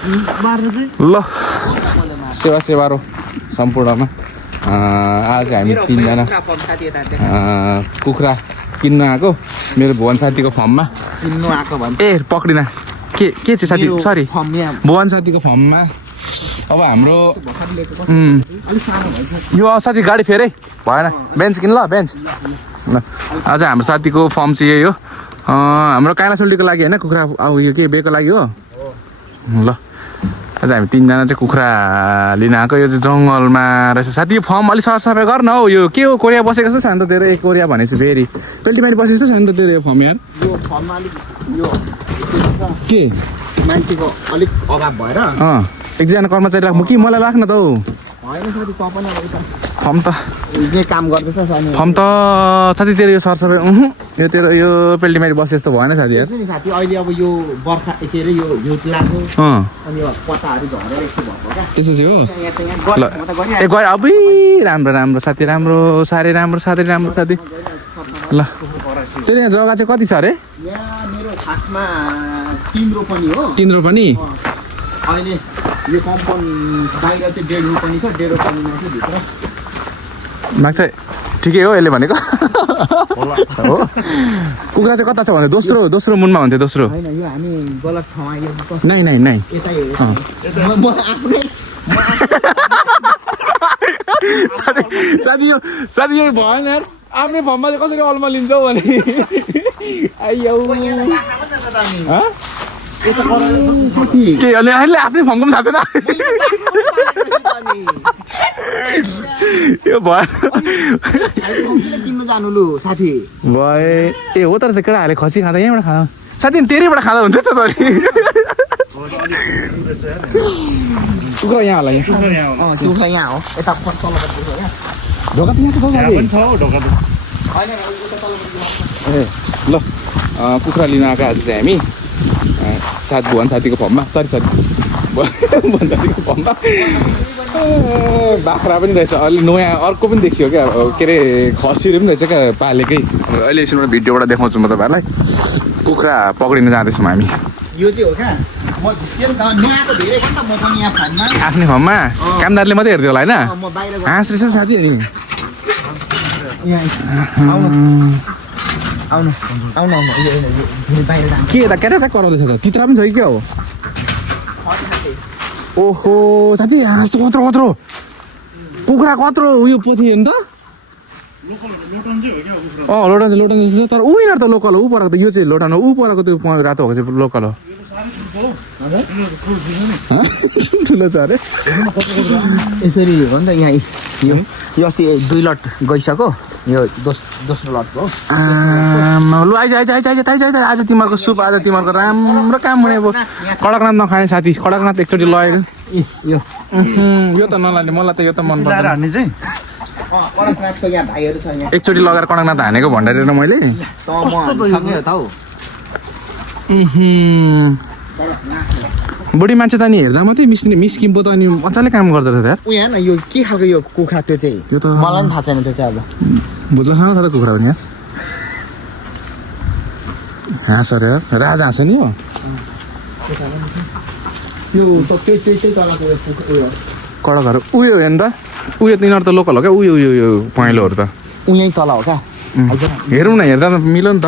ल सेवारो सम्पूर्णमा आज हामी 3 जना कुखुरा किन्न आएको मेरो भुवन साथीको फर्ममा किन्नु आएको भन्छ ए पक्रिन के चाहिँ साथी सरी भुवन साथीको फर्ममा अब हाम्रो यो साथी गाडी फेरै भएन बेन्च किन ल बेन्च ल आज हाम्रो साथीको फर्म चाहिँ यही हो हाम्रो काइलासुल्टीको लागि होइन कुखुरा अब यो के बेको लागि हो ल आज हामी 3 जना चाहिँ कुखुरा लिन आएको यो चाहिँ जङ्गलमा रहेछ साथी यो फर्म अलिक सरसफाइ गर्न हौ यो के हो कोरिया बसेको जस्तो छ नि त तेरो एक कोरिया भनेपछि फेरि पेल्टीमारी बसेको जस्तो छ नि त तेरो यो फर्म यार यो फर्ममा अलिक यो के मान्छेको अलिक अभाव भएर एकजना कर्मचारी राख्नु कि मलाई राख्न त हौ होइन साथी त पनि अब फर्म त जे काम गर्दैछ साथी फर्म त साथी तेरो यो सरसफाइ यो तेरो यो पेल्टीमारी बसे जस्तो भएन साथी यार नि साथी अहिले अब यो बर्खा के अरे यो हिउँ लाग्यो अनि यो पत्ताहरू झरेर यस्तो भएको क्या त्यसो चाहिँ हो ल यहाँ ए गएर अबै राम्रो राम्रो साथी राम्रो साह्रै राम्रो साथी राम्रो साथी ल त्यो यहाँ जग्गा चाहिँ कति छ अरे यहाँ मेरो खासमा 3 रोपनी हो 3 रोपनी अहिले यो कम्पाउन्ड बाहिर चाहिँ 1.5 रोपनी छ 1.5 रोपनीमा चाहिँ भित्र माग्छ ठिकै हो यसले भनेको हो कुखुरा चाहिँ कता छ भने दोस्रो मुनमा भन्थ्यो दोस्रो होइन यो हामी गलत ठाउँमा यो नाइ नाइ नाइ यतै म आफ्नै साथी यो भएन यार आफ्नै फर्ममा चाहिँ कसरी अलमा लिन्छौ भने आइयौ के अहिले अहिले आफ्नै फर्मको पनि थाहा छैन यो भयो किन्नु जानु लु साथी भए ए हो तर चाहिँ केटाहरूले खसी खाँदा यहीँबाट खाँदा साथी तेरैबाट खाँदा हुन्थ्यो त कुखुरा यहाँ होला कुखुरा यहाँ हो यता तलपट्टि हो यहाँ ढोका त यहाँ ए ल कुखुरा लिन आएको आज चाहिँ हामी भुवन साथीको फर्ममा सरी भुवन साथीको फर्ममा बाख्रा पनि रहेछ अलि नयाँ अर्को पनि देखियो क्या के अरे खसीहरू पनि रहेछ क्या पालेकै अहिले एकछिन भिडियोबाट देखाउँछु म तपाईँहरूलाई कुखुरा पक्रिन जाँदैछौँ हामी यो चाहिँ हो क्या म नआएको धेरै छ नि त म पनि यहाँ फर्ममा आफ्नै फर्ममा कामदारले मात्रै हेरिदियो होला होइन म बाहिर हाँस रहेछ साथी अनि आउनु बाहिर जानु के यता क्या कराउँदैछ त तित्रा पनि छ कि क्या हो ओहो साथी हाँस त कत्रो कुखुरा कत्रो उयो पोथी हेर्नु त लोटन जस्तो तर उयो त लोकल हो ऊ परको त यो चाहिँ लोटन हो ऊ परको त्यो रातो भएको चाहिँ लोकल हो ठुलो छ अरे यसरी हो नि त यहाँ यो अस्ति 2 लट गइसक्यो यो दोस्रो लटको लु आइज आज तिमीहरूको सुप आज तिमीहरूको राम्रो काम हुने अब कडकनाथ नखाने साथी कडकनाथ एकचोटि लगेको यो त नलाने मलाई त यो त मन पर्छ एकचोटि लगाएर कडकनाथ हानेको भण्डारेर मैले बुढी मान्छे त नि हेर्दा मात्रै मिस्किम्पो त अनि मजाले काम गर्दो रहेछ यार यहाँ न यो के खालको यो कुखुरा त्यो चाहिँ यो त मलाई पनि थाहा छैन त्यो चाहिँ अब बुझ्नु खानु थाल्यो कुखुरा पनि यार हाँस अरे यार राजा हाँस नि हो त्यो चाहिँ तलको उयो कडकहरू उयो हेर्नु त उयो तिनीहरू त लोकल हो क्या उयो पहेँलोहरू त यहीँ तल हो क्या हेरौँ न हेर्दा त मिल्यो नि त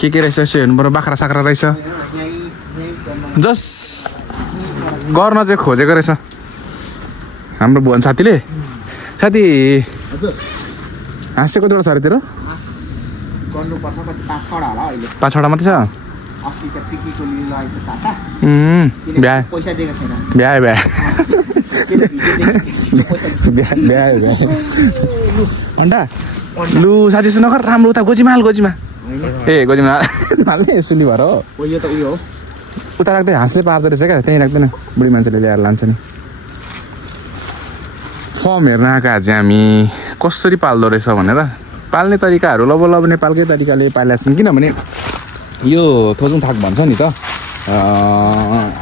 के रहेछ यसो हेर्नु पर्यो बाख्रा साख्रा रहेछ जस्ट गर्न चाहिँ खोजेको रहेछ हाम्रो भुवन साथीले साथी हाँस चाहिँ कतिवटा छ अरे तेरो 5-6 मात्रै छ भ्या अन्डा लु साथी सुन राम्रो उता गोजीमा ए गोजीमा हाल्ने सुली भएर हो यो त उयो हो उता राख्दै हाँसले पार्दो रहेछ क्या त्यहीँ राख्दैन बुढी मान्छेले ल्याएर लान्छ नि फर्म हेर्न आएको आज हामी कसरी पाल्दो रहेछ भनेर पाल्ने तरिकाहरू लब नेपालकै तरिकाले पालेका छन् किनभने यो थोजुङ थाक भन्छ नि त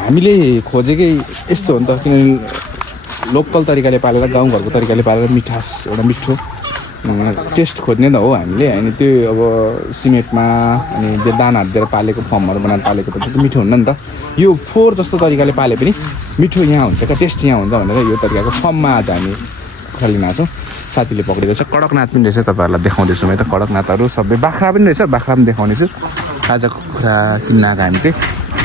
हामीले खोजेकै यस्तो हो नि त किनभने लोकल तरिकाले पालेर गाउँघरको तरिकाले पालेर मिठास एउटा मिठो टेस्ट खोज्ने त हो हामीले अनि त्यो अब सिमेन्टमा अनि दानाहरू दिएर पालेको फर्महरू बनाएर पालेको त त्यो मिठो हुन्न नि त यो फोहोर जस्तो तरिकाले पाले पनि मिठो यहाँ हुन्छ क्या, टेस्ट यहाँ हुन्छ भनेर यो तरिकाको फर्ममा आज हामी कुखुरा लिन आएको छौँ। साथीले पक्रिँदैछ, कडकनाथ पनि रहेछ, तपाईँहरूलाई देखाउँदैछु म त कडकनाथहरू सबै, बाख्रा पनि रहेछ, बाख्रा पनि देखाउनेछु। आज कुखुरा किन्न आएको हामी चाहिँ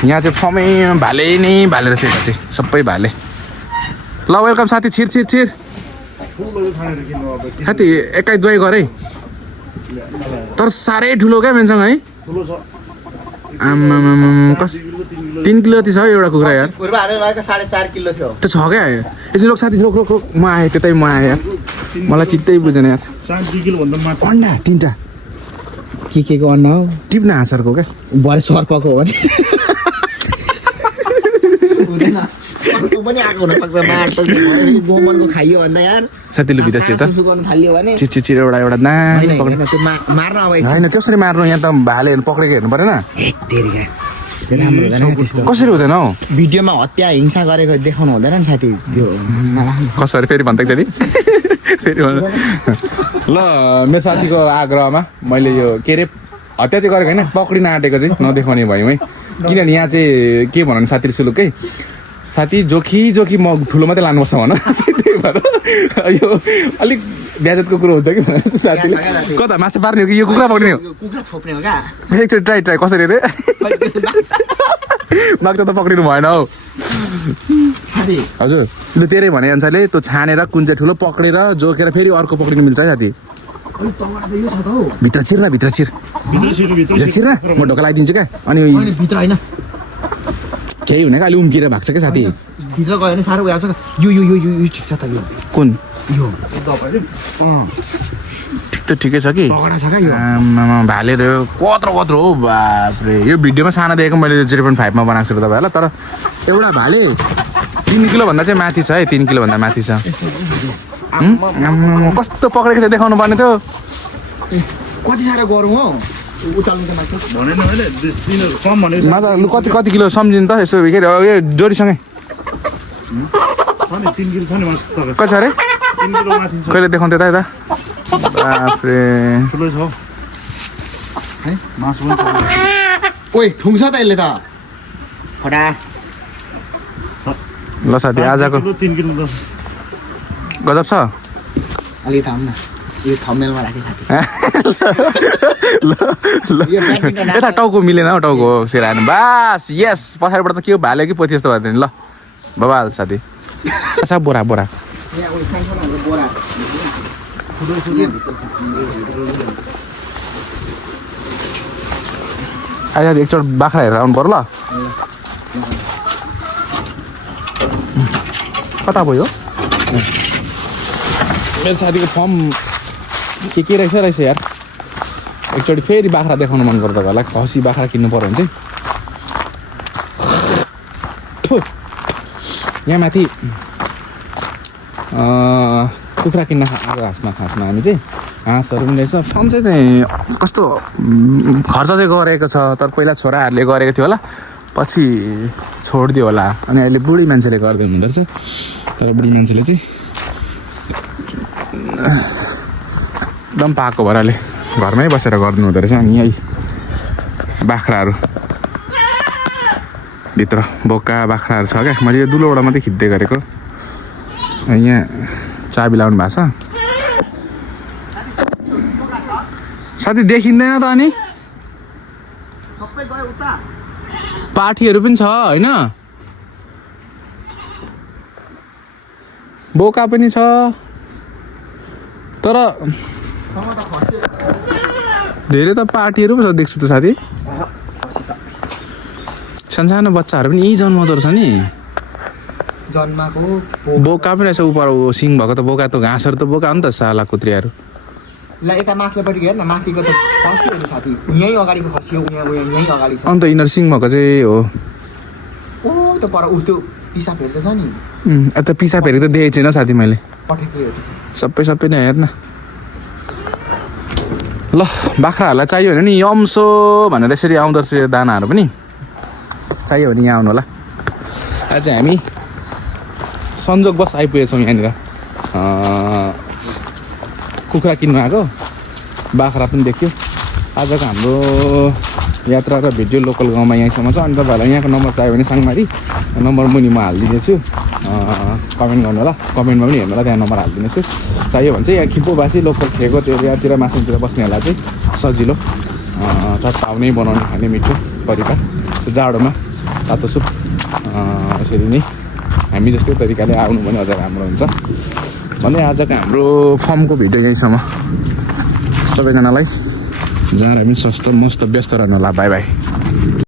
यहाँ चाहिँ फर्मै भाले नै भाले रहेछ, यता चाहिँ सबै भाले। ल वेलकम साथी, छिर छिर छिर साथी, एकै दुवै गर है, तर साह्रै ठुलो क्या मेनसँग है। आम्मामामा कस 3 किलो जति छ एउटा कुखुरा यार। पूर्व हालेर लगेको 4.5 किलो थियो। त्यो छ क्या यसो लोक साथी, रोक रोक रोक, म आएँ त्यतै म आएँ यार, मलाई चित्तै बुझेन यार। 2 किलो भन्दा माथि अन्डा 3टा के को अन्डा हो? टिप्न हाँसरको क्या, भरे सर्पको हो भने हुँदैन, सर्पको पनि आएको हुनसक्छ। मार्छ गोमनको खाइयो भन्दा यार साथीले भित्र छिर त सुसु गर्न थाल्यो भने छिर छिर छिर एउटा नानी पक्रिनु। त्यो मार्न अब होइन कसरी मार्नु, यहाँ त भालेहरू पक्रेको हेर्नु परेन, तेरिका त्यो राम्रो हुँदैन त्यस्तो। कसरी हुँदैन हौ भिडियोमा हत्या हिंसा गरेको देखाउनु हुँदैन नि साथी, त्यो कसरी, फेरि भन्दा एकचोटि फेरि भन। ल मेरो साथीको आग्रहमा मैले यो के अरे हत्या चाहिँ गरेको होइन, पक्रिन आँटेको चाहिँ नदेखाउने भयौँ है। किनभने यहाँ चाहिँ के भनौँ साथीले सुलुकै, साथी जोखी जोखी म ठुलो मात्रै लानुपर्छ भन, त्यही भएर यो अलिक ब्याजतको कुरो हुन्छ कि भनेर साथीले। कता माछा पार्ने हो कि यो कुखुरा पक्रिने हो? कुखुरा छोप्ने हो क्या? एकचोटि ट्राई ट्राई कसरी अरे माग्छ त पक्रिनु भएन हौ साथी। हजुर, लु तेरै भने अनुसारले त्यो छानेर कुन चाहिँ ठुलो पक्रेर जोकेर फेरि अर्को पक्रिनु मिल्छ है साथी। यो छ त हौ, भित्र छिर न, भित्र छिर, भित्र छिर न, म ढोका लगाइदिन्छु क्या। अनि भित्र होइन, केही हुने क्या, अलि उम्किएर भएको छ क्या साथी। भित्र गयो भने साह्रो उयो आउँछ। यो यो यो यो ठिक छ त, यो कुन यो ठिक त ठिकै छ कि, तगडा छ क्या यो। आम्मामा भालेहरू कत्रो कत्रो हो बाफ्रे। यो भिडियोमा सानो देखेको मैले 0.5 मा बनाएको छु तपाईँहरूलाई, तर एउटा भाले 3 किलो भन्दा चाहिँ माथि छ है, 3 किलो भन्दा माथि छ। कस्तो पक्रेको छ देखाउनु पर्ने थियो। कति साह्रो गरौँ हौ, उचाल्नु त मान्छे भनेन मैले दिनहरु कम भनेको म त लु कति कति किलो सम्झिनु त यसो के अरे यो जोडीसँगै छ नि 3 किलो छ नि मासु तपाईँ कति छ अरे 3 किलो माथि छ कहिले देखाउँथ्यो त यता बाफ्रे। ठुलो छ है मासु पनि छ। ओइ ठुङ्छ त यसले त फटा। ल साथी आजको 3 किलो त गजब छ। अलि थाम न, यो थम्बनेलमा राखे साथी। ल ल यो ब्याडमिन्टन यता टाउको मिलेन हौ, टाउको सेर आएन बास। यस पछाडिबाट त के हो भाले कि पोथी जस्तो भयो नि। ल बबाल साथी सब बोरा बोरा यहाँ उयो सानो सानो बोरा आइज एकचोटि बाख्रा हेरेर आउनु पर्यो। ल कता भयो मेरो साथीको फर्म के रहेछ यार। एकचोटि फेरि बाख्रा देखाउनु मन गर्दा होला, खसी बाख्रा किन्नु पर्यो भने चाहिँ थु, यहाँ माथि कुखुरा किन्न आएको खासमा हामी चाहिँ हाँसहरू पनि रहेछ। फर्म चाहिँ कस्तो खर्च चाहिँ गरेको छ, तर पहिला छोराहरूले गरेको थियो होला, पछि छोडिदियो होला, अनि अहिले बुढी मान्छेले गर्दै हुँदो रहेछ। तर बुढी मान्छेले चाहिँ एकदम पाएको भराले घरमै बसेर गर्नु हुँदो रहेछ। अनि यहीँ बाख्राहरू भित्र बोका बाख्राहरू छ क्या। मैले यो दुलोबाट मात्रै खिच्दै गरेको। यहाँ चाबी लाउनु भएको छ साथी, देखिँदैन त। अनि पाठीहरू पनि छ होइन, बोका पनि छ, तर धेरै त पार्टीहरू पो छ देख्छु त साथी। सानो बच्चाहरू पनि यहीँ जन्माउँदो रहेछ नि। जन्माको बोका पनि रहेछ उपर सिङ भएको त बोका, त घाँसहरू त बोका हो नि त साला कुत्रियाहरू। ल यता माथिल्लोपट्टि हेर न, माथिको त खस्यो नि साथी, यहीँ अगाडिको खस्यो, यहीँ अगाडि छ। अन्त यिनीहरू सिङ भएको चाहिँ हो। ओ त्यो पर उ त्यो पिसाब हेर्दैछ नि, अन्त पिसाब हेरेको त देखेको छैन साथी मैले, पठेको सबै नै हेर्न। ल बाख्राहरूलाई चाहियो भने नि यम्सो भनेर यसरी आउँदो रहेछ दानाहरू पनि, चाहियो भने यहाँ आउनु होला। आज हामी संजोगवश आइपुगेछौँ यहाँनिर, कुखुरा किन्नु आएको, बाख्रा पनि देख्यो। आजको हाम्रो यात्रा र भिडियो लोकल गाउँमा यहीँसम्म छ। अनि तपाईँहरूलाई यहाँको नम्बर चाहियो भने साङमारी नम्बर मुनि म हालिदिनेछु, कमेन्ट गर्नु होला, कमेन्टमा पनि हेर्नु होला, त्यहाँ नम्बर हालिदिनेछु। चाहियो भने चाहिँ यहाँ खिम्पूबासी लोकल खेको त्यो एरियातिर मासुतिर बस्नेहरूलाई चाहिँ सजिलो ताउनै बनाउने खाने मिठो तरिका जाडोमा तातो सुप यसरी नै हामी जस्तै तरिकाले आउनु भने अझ राम्रो हुन्छ भन्दै आजको हाम्रो फर्मको भिडियो यहीँसम्म। सबैजनालाई जहाँ हामी स्वस्थ मस्त व्यस्त रहनु होला। By by.